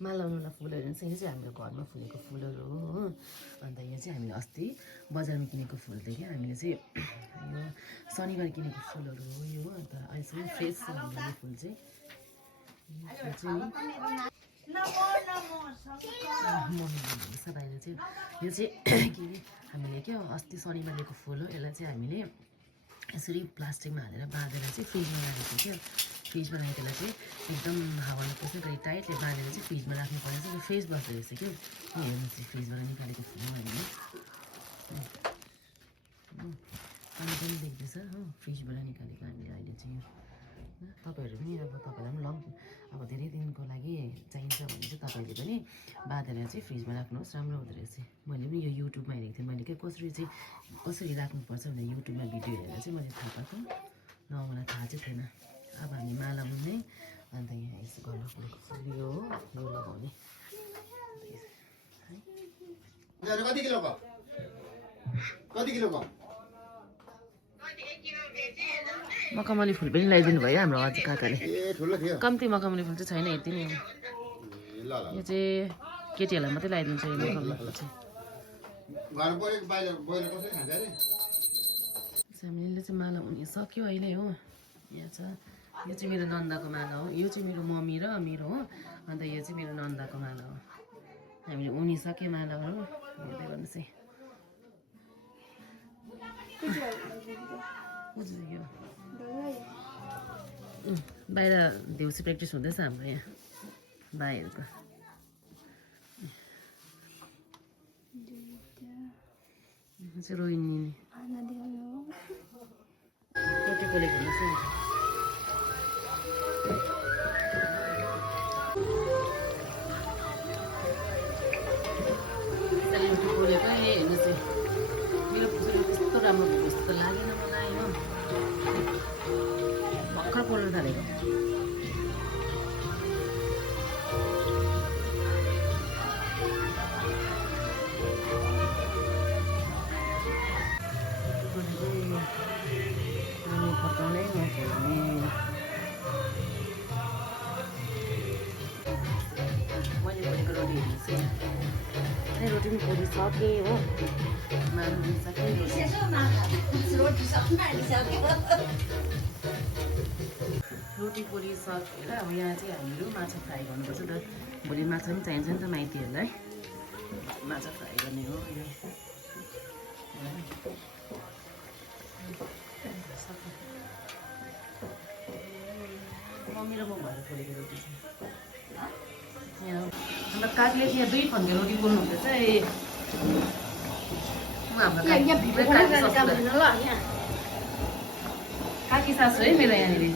माला लाउनुलाई फुलहरू चाहिँ यो चाहिँ हाम्रो घरमा फुलेको फुलहरू हो अन्त यो चाहिँ हामीले अस्ति बजारमा किनेको फुल थियो क्या हामीले चाहिँ यो शनिबार किनेको फुलहरू हो यो अन्त अहिलेसम्म फ्रेस छ हाम्रो यो फुल चाहिँ बाहिर चाहिँ यो चाहिँ के अरे हामीले क्या अस्ति शनिबार ल्याएको फुल हो यसलाई चाहिँ हामीले यसरी प्लास्टिकमा हालेर बाँधेर चाहिँ फ्रिजमा राखेको थियो फ्रिजमा राखेकोलाई चाहिँ एकदम हावाले पस्ने गरी टाइटले बाँधेर चाहिँ फ्रिजमा राख्नु पर्ने चाहिँ फ्रेस बस्दो रहेछ क्या हेर्नु चाहिँ फ्रिजबाट निकालेको फुल हो हामीले पानी पनि देख्दैछ हो फ्रिजबाट निकालेको हामीले अहिले चाहिँ यो तपाईँहरू पनि अब तपाईँलाई पनि लङ अब धेरै दिनको लागि चाहिन्छ भने चाहिँ तपाईँले पनि बाँधेर चाहिँ फ्रिजमा राख्नुहोस् राम्रो हुँदो रहेछ मैले पनि यो युट्युबमा हेरेको थिएँ मैले के कसरी राख्नुपर्छ भनेर युट्युबमा भिडियो हेरेर चाहिँ मैले थाहा पाएको मलाई थाहा चाहिँ थिएन अब हामी माला बुन्ने अन्त यहाँ यस्तो गर्न फुलेको फुल यो हो यो लगाउने मखमली फुल पनि लगाइदिनु भयो हाम्रो अझ काकाले कम्ती मखमली फुल चाहिँ छैन यति नै हो यो चाहिँ केटीहरूलाई मात्रै लगाइदिन्छ यो मखमली फुल चाहिँ हामीले चाहिँ माला उनी सक्यो अहिले हो यहाँ छ यो चाहिँ मेरो नन्दाको माला हो यो चाहिँ मेरो मम्मी र मेरो हो अन्त यो चाहिँ मेरो नन्दाको माला हो हामीले उनिसक्यो मालाहरू हेर्दै गर्नुहोस् है बाहिर देउसी प्र्याक्टिस हुँदैछ हाम्रो यहाँ भाइहरूको चाहिँ रोहिणी कति खोलेको हुनुहोस् न खोलेको हेर्नु चाहिँ मेरो फुल त्यस्तो राम्रो जस्तो लागेन मलाई हो भर्खर पोल्न थालेको फर्काउनै नफोल्ने मैले पोलेको रोटी हेर्नु चाहिँ रोटी पनि पोलिसकेँ हो रोटी पोलिसकेर अब यहाँ चाहिँ हामीहरू माछा फ्राई गर्नुपर्छ त भोलि माछा पनि चाहिन्छ नि त माइतीहरूलाई माछा फ्राई गर्ने हो मम्मी र म भएर पोलेको रोटी चाहिँ अन्त काकीले चाहिँ 2 खन्के रोटी पोल्नु हुँदैछ काकी सासु है मेरो यहाँनिर